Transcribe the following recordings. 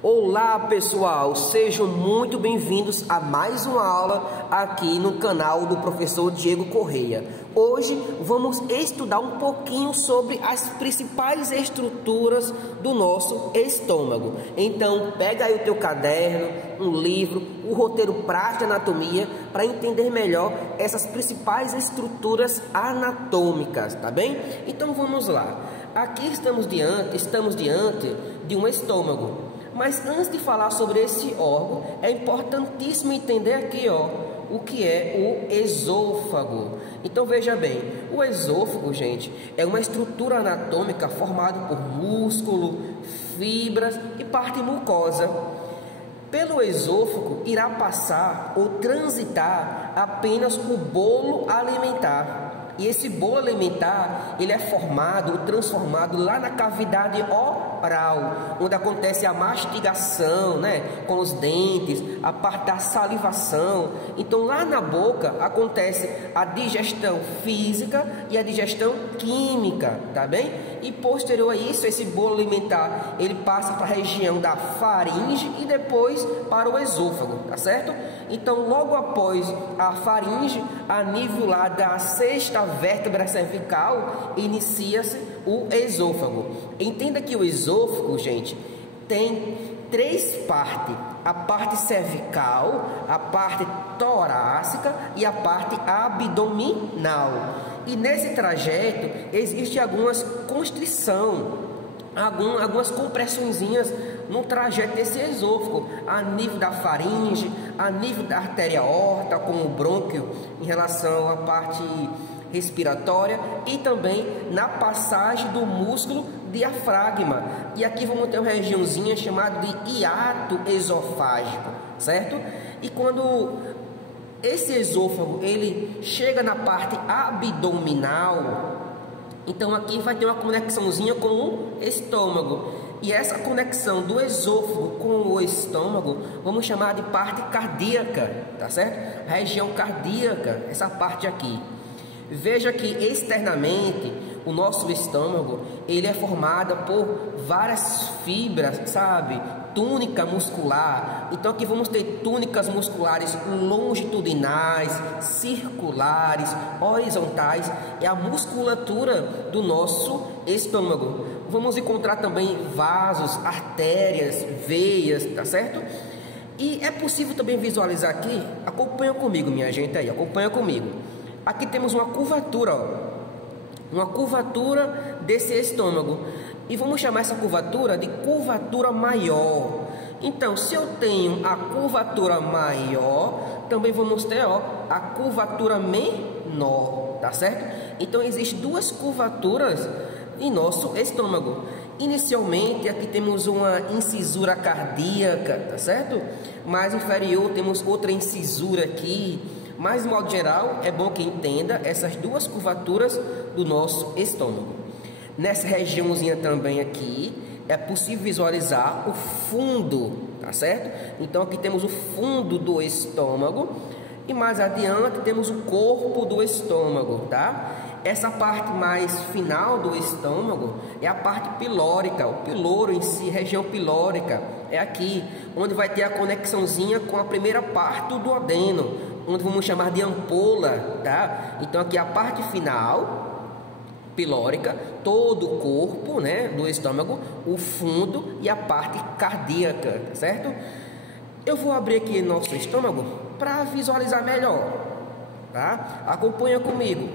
Olá pessoal, sejam muito bem-vindos a mais uma aula aqui no canal do professor Diego Correia. Hoje vamos estudar um pouquinho sobre as principais estruturas do nosso estômago. Então pega aí o teu caderno, um livro, o roteiro prático de anatomia para entender melhor essas principais estruturas anatômicas, tá bem? Então vamos lá. Aqui estamos diante de um estômago. Mas antes de falar sobre esse órgão, é importantíssimo entender aqui, o que é o esôfago. Então veja bem, o esôfago, gente, é uma estrutura anatômica formada por músculo, fibras e parte mucosa. Pelo esôfago irá passar ou transitar apenas o bolo alimentar. E esse bolo alimentar, ele é formado ou transformado lá na cavidade oral, onde acontece a mastigação, com os dentes, a parte da salivação. Então lá na boca acontece a digestão física e a digestão química, tá bem? E posterior a isso, esse bolo alimentar, ele passa para a região da faringe e depois para o esôfago, tá certo? Então logo após a faringe, a nível lá da sexta vértebra cervical, inicia-se o esôfago. Entenda que o esôfago, gente, tem três partes: a parte cervical, a parte torácica e a parte abdominal. E nesse trajeto existe algumas constrição, algumas compressõezinhas no trajeto desse esôfago, a nível da faringe, a nível da artéria aorta, com o brônquio em relação à parte respiratória, e também na passagem do músculo diafragma. E aqui vamos ter uma regiãozinha chamada de hiato esofágico, certo? E quando esse esôfago ele chega na parte abdominal, então aqui vai ter uma conexãozinha com o estômago. E essa conexão do esôfago com o estômago vamos chamar de parte cardíaca, tá certo? A região cardíaca, essa parte aqui. Veja que externamente o nosso estômago ele é formado por várias fibras, sabe? Túnica muscular. Então aqui vamos ter túnicas musculares longitudinais, circulares, horizontais. É a musculatura do nosso estômago. Vamos encontrar também vasos, artérias, veias, tá certo? E é possível também visualizar aqui, acompanha comigo, minha gente aí, acompanha comigo. Aqui temos uma curvatura, uma curvatura desse estômago. E vamos chamar essa curvatura de curvatura maior. Então, se eu tenho a curvatura maior, também vamos ter a curvatura menor, tá certo? Então, existem duas curvaturas em nosso estômago. Inicialmente, aqui temos uma incisura cardíaca, tá certo? Mais inferior, temos outra incisura aqui. Mas, de modo geral, é bom que entenda essas duas curvaturas do nosso estômago. Nessa regiãozinha também aqui, é possível visualizar o fundo, tá certo? Então, aqui temos o fundo do estômago. E mais adiante, temos o corpo do estômago, tá? Essa parte mais final do estômago é a parte pilórica, o piloro em si, região pilórica. É aqui, onde vai ter a conexãozinha com a primeira parte do duodeno, onde vamos chamar de ampola, tá? Então aqui a parte final pilórica, todo o corpo, do estômago, o fundo e a parte cardíaca, certo? Eu vou abrir aqui nosso estômago para visualizar melhor, tá? Acompanha comigo.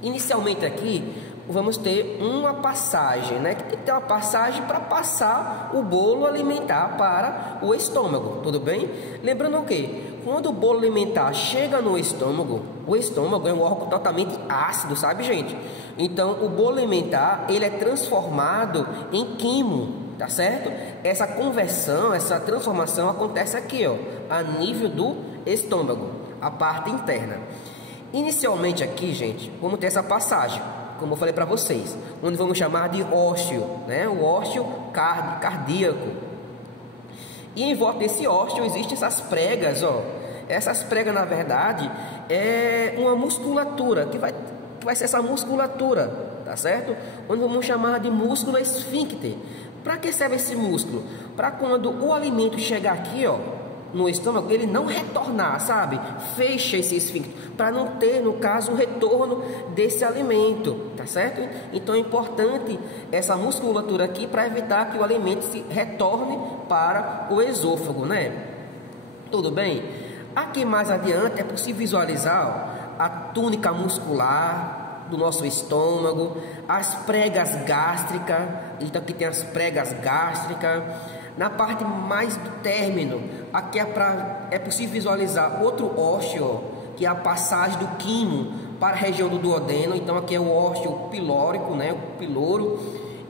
Inicialmente aqui vamos ter uma passagem, que tem que ter uma passagem para passar o bolo alimentar para o estômago, tudo bem? Lembrando que quando o bolo alimentar chega no estômago, o estômago é um órgão totalmente ácido, sabe, gente? Então o bolo alimentar ele é transformado em quimo, tá certo? Essa conversão, essa transformação acontece aqui, a nível do estômago, a parte interna. Inicialmente aqui, gente, vamos ter essa passagem, como eu falei para vocês, onde vamos chamar de ósseo, o ósseo cardíaco. E em volta desse ósseo existem essas pregas, Essas pregas, na verdade, é uma musculatura, que vai ser essa musculatura, tá certo? Onde vamos chamar de músculo esfíncter. Para que serve esse músculo? Para quando o alimento chegar aqui, ó, no estômago, ele não retornar, sabe? Fecha esse esfíncter, para não ter, no caso, o retorno desse alimento, tá certo? Então é importante essa musculatura aqui para evitar que o alimento se retorne para o esôfago, né? Tudo bem? Aqui mais adiante é possível visualizar, ó, a túnica muscular do nosso estômago, as pregas gástricas. Então aqui tem as pregas gástricas. Na parte mais do término, aqui é possível visualizar outro ósseo, que é a passagem do quimo para a região do duodeno. Então aqui é o ósseo pilórico, né, o piloro.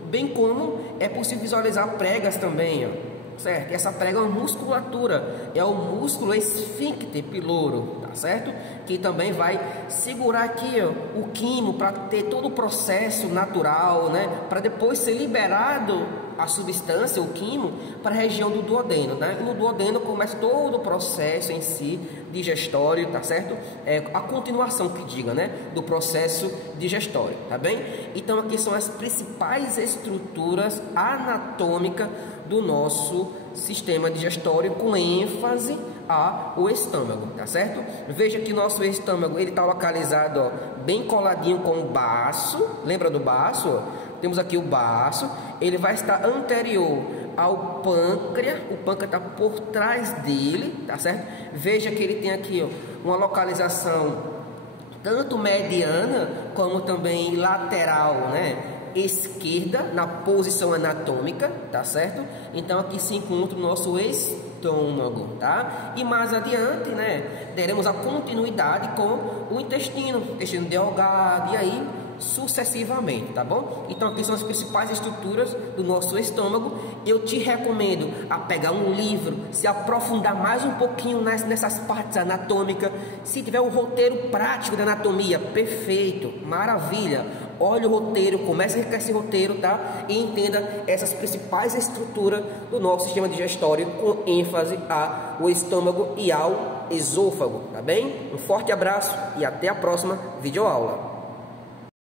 Bem como é possível visualizar pregas também, ó. Certo? Essa prega é uma musculatura, é o músculo esfíncter piloro, tá certo? Que também vai segurar aqui, ó, o quimo para ter todo o processo natural, né? Para depois ser liberado a substância, o quimo, para a região do duodeno, né? E no duodeno começa todo o processo em si digestório, tá certo? É a continuação que diga, né? Do processo digestório, tá bem? Então aqui são as principais estruturas anatômicas do nosso sistema digestório, com ênfase ao estômago, tá certo? Veja que nosso estômago, ele está localizado, ó, bem coladinho com o baço. Lembra do baço? Ó? Temos aqui o baço, ele vai estar anterior ao pâncreas, o pâncreas está por trás dele, tá certo? Veja que ele tem aqui, ó, uma localização tanto mediana como também lateral, né? Esquerda, na posição anatômica, tá certo? Então aqui se encontra o nosso estômago, tá? E mais adiante, né, teremos a continuidade com o intestino delgado, e aí sucessivamente, tá bom? Então aqui são as principais estruturas do nosso estômago. Eu te recomendo a pegar um livro, se aprofundar mais um pouquinho nessas partes anatômicas. Se tiver um roteiro prático de anatomia, perfeito, maravilha. Olhe o roteiro, comece a com esse roteiro, tá? E entenda essas principais estruturas do nosso sistema digestório, com ênfase ao estômago e ao esôfago, tá bem? Um forte abraço e até a próxima videoaula.